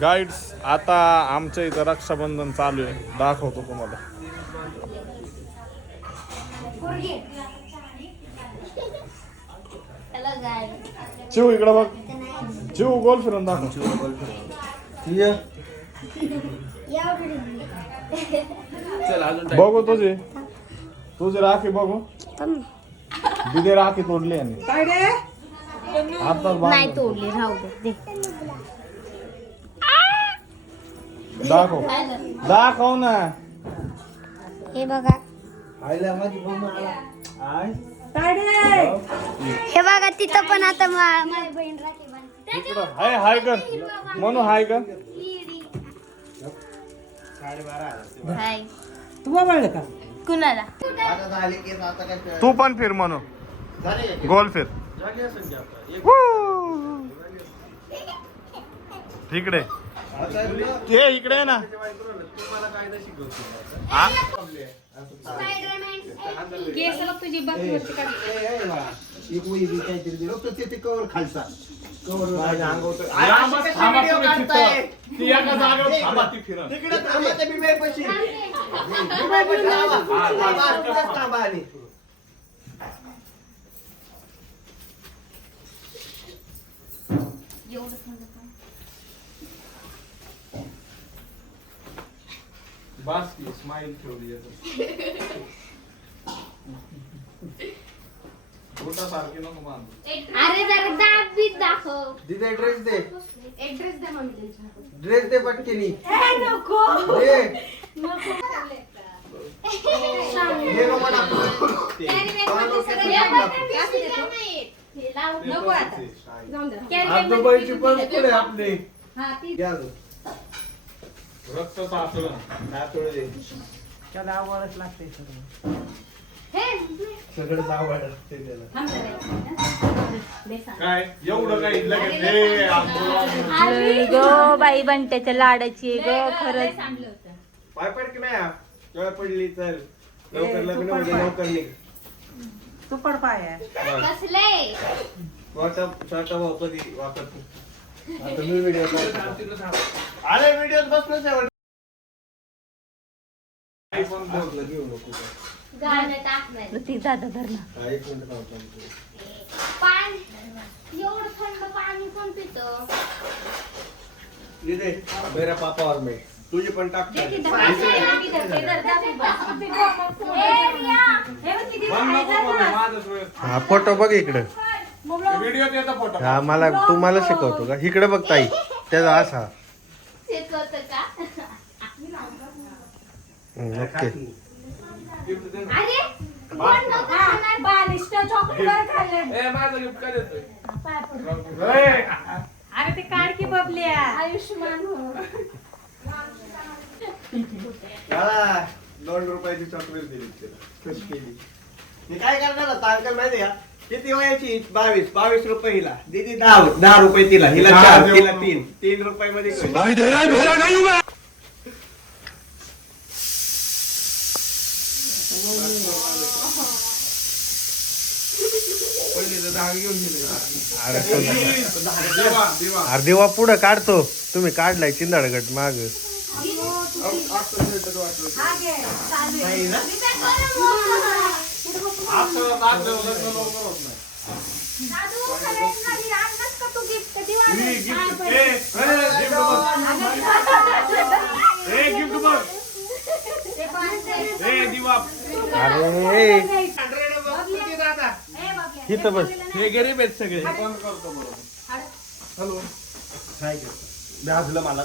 Guides आता आमच्या इथं रक्षाबंधन चालू आहे. दाखवतो तुम्हाला. चिव इकडं बघ. चिव गोल फिरून दाखव. बघू तुझी. तुझी राखी बघू. दिदी राखी तोडली आणि. आताच नाही बांधून. तोडली राहू दे. दाखव. दाखव ना. हे बघा. हे बघा तिथं पण आता मा- माझी बहीण राखी बांधते हाय हाय कर म्हणू हाय कर हाय. तू मोबाईल का? कुणाला? तू पण फिर म्हणू गोल फिर. Woo! इकडे ते इकडे आहे ना. हा? ती एका जागेवर थांबा, ती फिरन. बस की, स्माइल ठेवली आहे. बोटासारखी नको बांधू. अरे जरा दाब बी दाखव. दिदे ड्रेस दे. ड्रेस दे मम्मी ड्रेस दे पटकेनी. दे. हे नको टाकू. नको आता. आता बाईची पण पुढे आपली. घ्या गं. रक्त आवडच लागते सगळं. सगळं आवडते त्याला. काय? एवढं लगेच हे आंबोळा. ग बाई बंट्याच्या लाडाची ग खरंच. पाय पड की नाही पडली तर. लवकर लग्न होते लवकर निघ. तू पण पाय. आहे कसले वाटप वाटप भाऊ कधी वापरत. आता मी व्हिडिओ अरे व्हिडिओ बसलोच आहे घेऊ नको गाणं ती दादा हा. पाणी एवढं थंड पाणी पितो? मेरा मी. तुझी पण टाक हा फोटो बघ इकडे. फोटो हा मला तू मला शिकवतो का? इकडे बघ ताई. त्याचा असा ओके. अरे कोण नव्हतं खाणार? ए, माझं gift काय देतोय? पाय पडू. ए, अरे ते काढ की बबल्या आयुष्यमान हो. दोन रुपयाची चॉकलेट दिली तिला. खुश केली. मी काय करणार आता अंकल माहिती का? किती वयाची बावीस बावीस रुपये हिला. दीदी दहा दहा रुपये तिला. हिला दहा चार. तिला तीन. तीन रुपये मध्ये. अरे देवा पुढं काढतो. तुम्ही काढलाय चिंदाडगट माग. ही बघ. ए, अरे बस हे गरीब आहेत सगळे बंद करतो बरोबर हॅलो काय करतो मला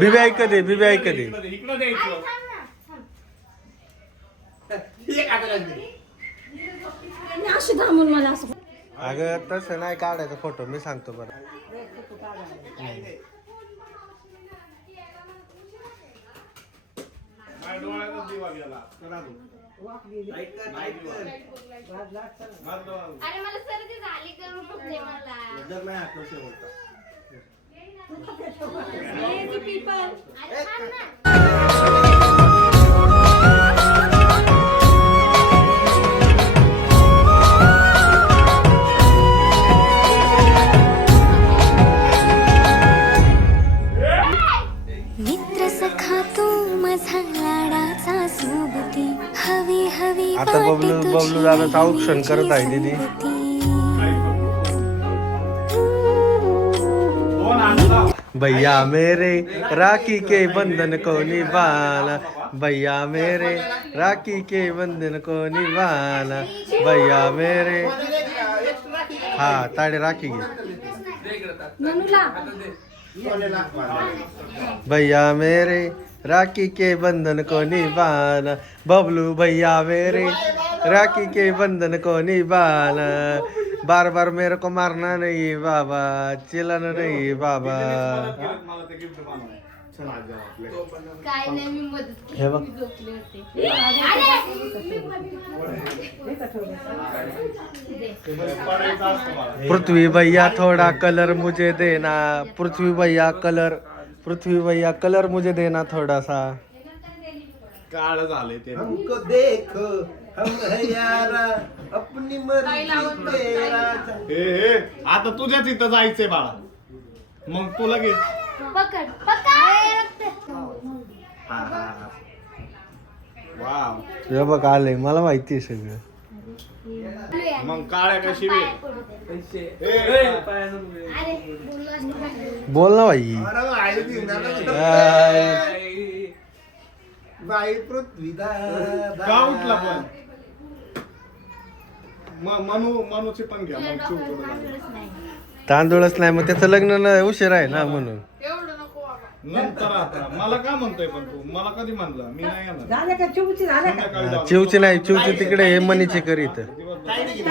बिबी ऐक दे बिबी ऐक दे. इकडं द्यायचं अशी थांबून मला असं अगं तसं नाही काढायचा फोटो मी सांगतो बरं माझ्या गेला करा अरे मला सर्दी झाली मला नाही थांब ना. आता बबलू बबलू दादाचं औक्षण करत आहे दीदी. भैया मेरे राखी के बंधन को निभाना भैया मेरे राखी के बंधन को निभाना भैया मेरे। हा ताडे राखी घे. भैया मेरे राखी के बंधन को निभाना। बबलू भैया मेरे राखी के बंधन को निभाना। बार बार मेरे को मारना नहीं बाबा चिल्लाना नहीं बाबा। हे बघ. पृथ्वी भैया थोड़ा कलर मुझे देना पृथ्वी भैया कलर पृथ्वी भैया कलर मुझे देना थोड़ा सा काळ झाले ते. हमको देखो हम है यारा अपनी मर्जी तेरा. आता तुझ्याच इथं जायचंय बाळा. मग तू लगेच. पकड पकड. वाव. हे बघ आले मला माहिती आहे सगळं. मग काळ्या का शिवे अरे बोललो असतो का? बोल ना भाई? बाई उठला पण. मनू मनूची पण घ्या मग. तांदूळच नाही मग त्याचं लग्न न उशीर आहे ना म्हणून. नंतर आता. मला का म्हणतोय पण तू? मला कधी म्हणलं? मी नाही येणार. झाल्या का? चिवची झाल्या का? संध्याकाळी जाऊ. चिवची नाही चिवची तिकडे हे मनीचे करीत. काय नाही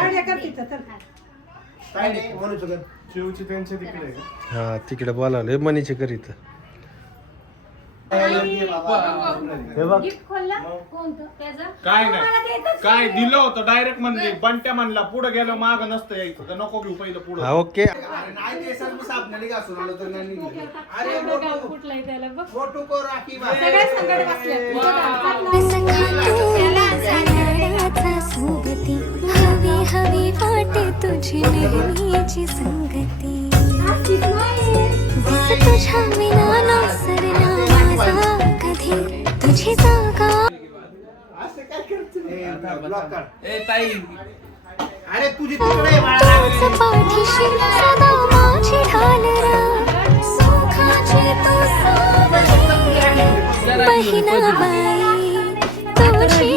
म्हणू शकत शिवची त्यांच्या तिकडे आहे का? हा तिकडे बोलावलं मनीचे करीत हे बघ. कोणतं? त्याचं? काय नाही. काय दिलं होतं डायरेक्ट म्हणली बंट्या म्हणला पुढे गेलं माग नसतं यायचं तर नको घेऊ पहिलं हा पुढं ओके. अरे नाही ते सर मी साबणाने घासून आलो तर नाही निघले. अरे मोटू मोटू को राखी बांध. सखा तू माझा लाडाचा सोबती हवी हवी वाटे तुझी नेहमीची संगती. तुझ्या विना ना सरला माझा कधी. तुझी जागा. असं काय करतो ए, ब्लॉक काढ. अरे तुझी तिकडे पाठीशी सदा माझी ढालरा. सुखाची तू सावली. बहिणाबाई तुझी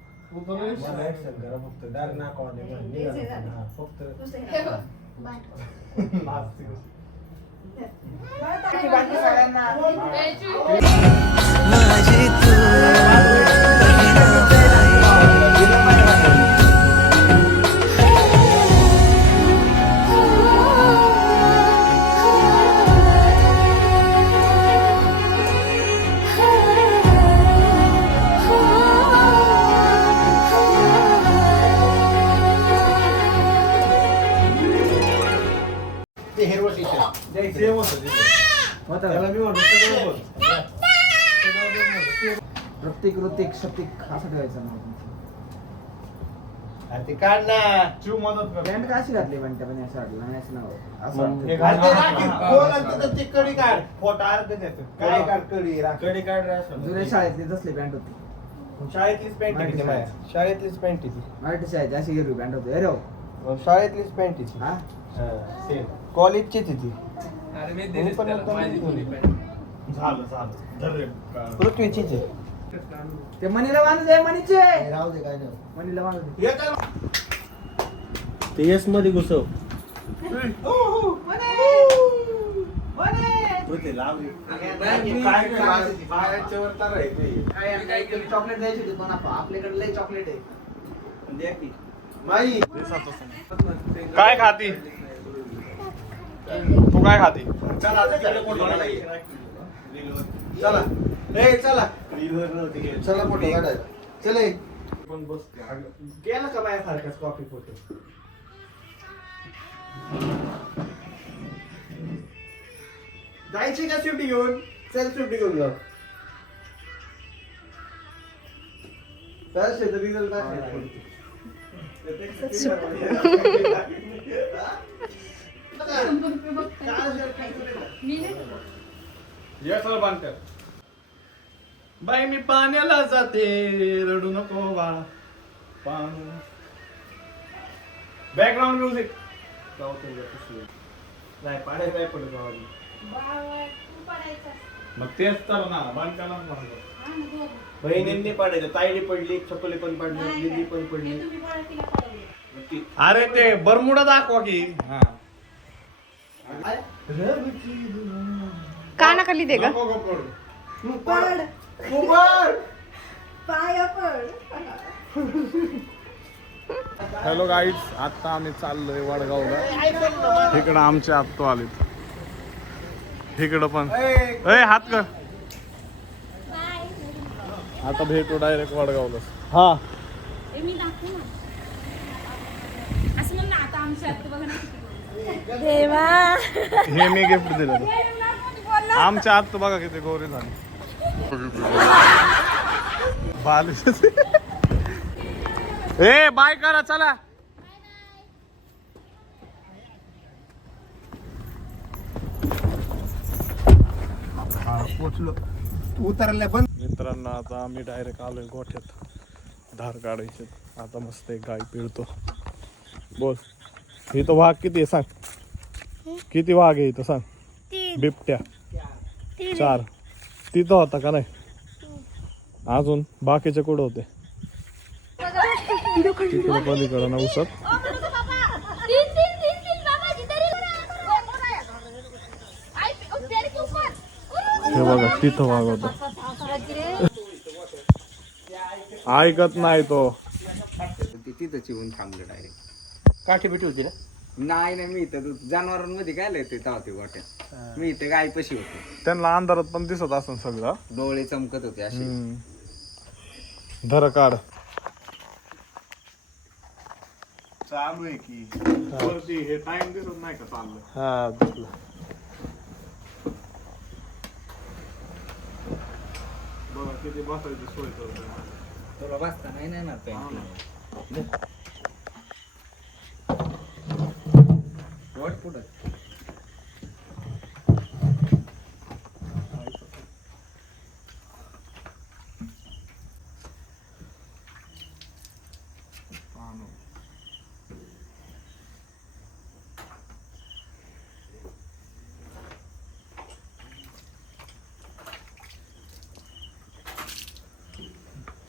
कोणाला? तू तर लय फक्त. डायरेक्ट नाका फक्त माझी तू ते ते काढ ना. शिव मदत कर. पॅन्ट कशी घातली पण पण असं वाटलं नाही असं नाव. असं मग. हे अरे ते राखी. हा, हा, खोल हा. आणि तिथं ती कडी काढ. फोटा अर्ध देतो. काय काढ कडी राखी. कडे काढ रे असं. जुन्या शाळेतली तसली पॅन्ट होती. शाळेतलीच पॅन्ट आहे माझ्या शाळेतलीच पॅन्ट आहे ती मराठी शाळेत अशी हिरवी पॅन्ट होती. अरे हो. मग शाळेतलीच पॅन्ट आहे ती हा सेम कॉलेजचीच आहे ती मी येईन. झालं झालं. धर रे. पृथ्वीचीच आहे. ते मनीला बांधू दे मनीचे. राहू दे काय नाही. मनीला बांधू दे. हे काय? ते यसमध्ये घुसव. पृथ्वी लावली. काय काय बाहेरच्यावर तर आहे ते. चॉकलेट द्यायची होती पण आप- आपल्याकडे लय चॉकलेट आहे. द्या की. माई काय खाती? तू काय खाती? चला. चला. ए चला. चला फोटो काढायला चले केला का बाया सारखाच कॉफी फोटो जायची का स्विफ्ट घेऊन? चल स्विफ्ट घेऊन जाऊ. चल शेत डिझेल ये चल बांधत्यात बाई मी पाण्याला जाते रडू नको बा. पाणू. बॅकग्राऊंड म्युझिक नाही पाण्यात नाही पडत गावाला मग तेच तर ना बांधकाला बहिणींनी पाडायचं ताईने पडली छकुली पण पडली दिदी पण पडली. ती- अरे ते बरमुडा दाखवा की. कानाखाली दे ग. नको गं पडू. पड. उबर! पाय पड हॅलो गाईड्स आता आम्ही चाललोय वडगावला. इकडं आमचे आत्तो आलेत. इकडं पण. ए हात कर. आता भेटू डायरेक्ट वडगावला. हा. हे मी गिफ्ट दिलं आमच्या आत्तो बघा किती गोरी झाली. बाल ए बाय करा चला. पोचलो उतरल्या पण मित्रांनो आता आम्ही डायरेक्ट आलोय गोठ्यात. धार काढायचे. आता मस्त एक गाय पिळतो. बोल इथं वाघ किती आहे सांग? किती वाघ आहे इथं सांग? बिबट्या. चार. तिथं होता का नाही? अजून बाकीचे कुठं होते? तिकडे पलीकडे ना उसत हे बघा तिथं वाघ होता ऐकत नाही तो. तिथंच येऊन थांबलं डायरेक्ट काठी बिठी होती ना? नाही नाही मी इथं जनावरांमध्ये काय लिहिते तेव्हा ते गोट्यात मी इथं गायपशी होतो. त्यांना अंधारात पण दिसत असेल सगळं. डोळे चमकत होते असे. हम्म. धर काढ. चालू आहे की. वरती हे टाइम दिसत नाही का चाललं? हा दिसलं. बघा किती बसायची सोय करतोय. तुला बसता नाही नाही ना पॅन्ट वट पुढं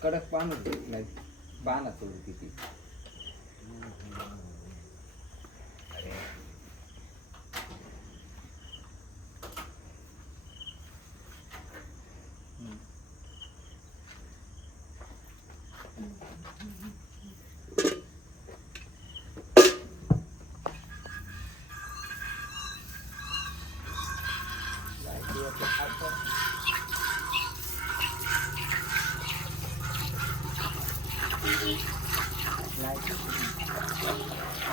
कडक पान नाही बाणाच होती ती.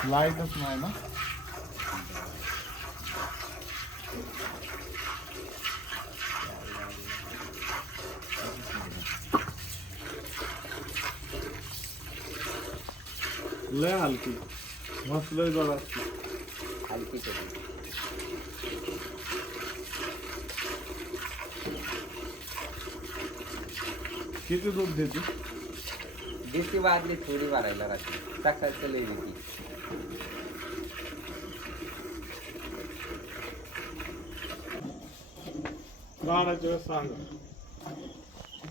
लाईटच नाही ना? लय हलकी. मस्त लय जवळ हलकी हलकीच किती दूध देते? देशी वाजली थोडी वाढायला राहते. सकाळचं लई देते.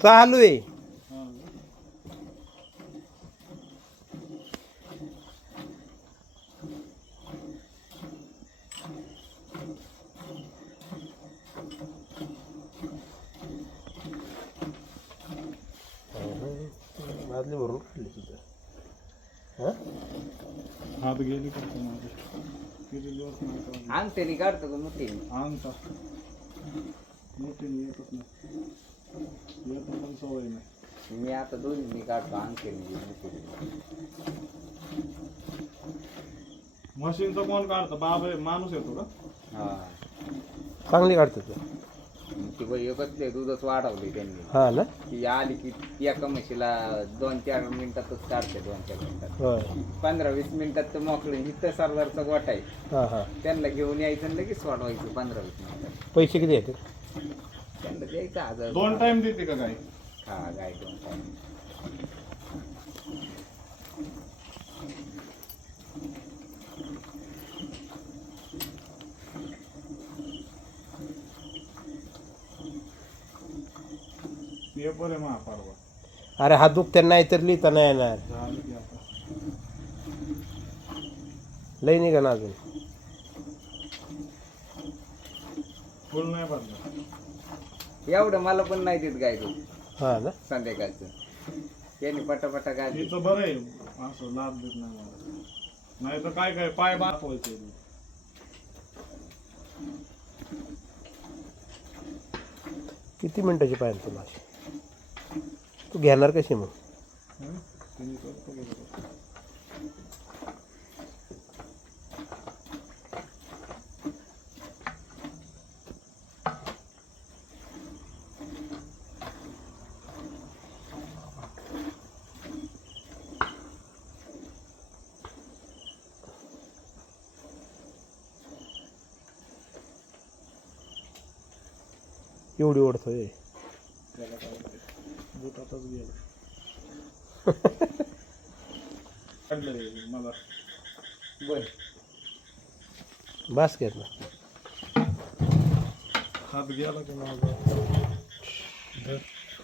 चालू आहे बादली भरून काढली तुझं हात गेली का माझे किती दिवस नाही? अंगठ्याने काढतो का मोठी? आणता मोठी येतच नाही. येत पण सवय नाही. मी आता दोन्ही काढतो अंगठ्याने मोठी मशीनचं कोण काढतं? बाबा माणूस येतो का? हा. चांगली काढतात एकच ते दूधच वाढवली त्यांनी. हा ना? ती आली की एका म्हशीला दोन चार मिनिटातच काढते दोन चार मिनिटात. होय. पंधरा वीस मिनिटात तर मोकळे इथं सरदारचा गोठा आहे. हा हा. त्यांना घेऊन यायचं आणि लगेच वाढवायचं पंधरा वीस मिनिटात. पैसे किती येते त्यांना द्यायचं हजार दोन टाइम देते का गाय हा गाय दोन time. पेपर आहे महापारवा. अरे हा दुख त्यांना नाही तर लिहिता नाही येणार. झालं की आता. लई निघा ना अजून. फुल नाही भरलं. एवढं मला पण नाही देत गाय दूध. हा ना? संध्याकाळचं. त्यांनी पटापटा गाय देत. तिचं बरं आहे. असं लाभ देत नाही मला. नाही तर काय काय पाय बापवायचे किती मिनिटाची पाहिजे तुला अशी? तू घेणार कशी मग? एवढी ओढतोय. बुटातच गेलं. मला. बर. बास घेत ना हात गेला की माझा?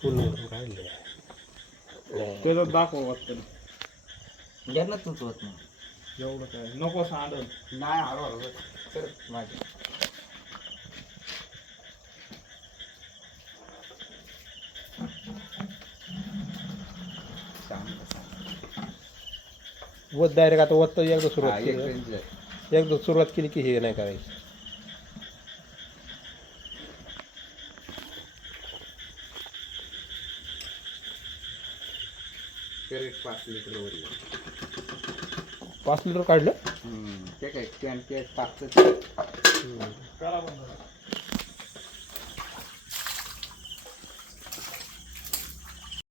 फुल काढले. त्याच्यात दाखव वाटतं घ्या ना तूच होत नाही. एवढं काय? नको सांडल. नाही हळूहळू कर. वत डायरेक्ट आता वत एकदा सुरुवात एक केली. एकदा सुरुवात केली की हे नाही करायचं. पाच लिटर. पाच लिटर काढलं? ते काय कॅन बंद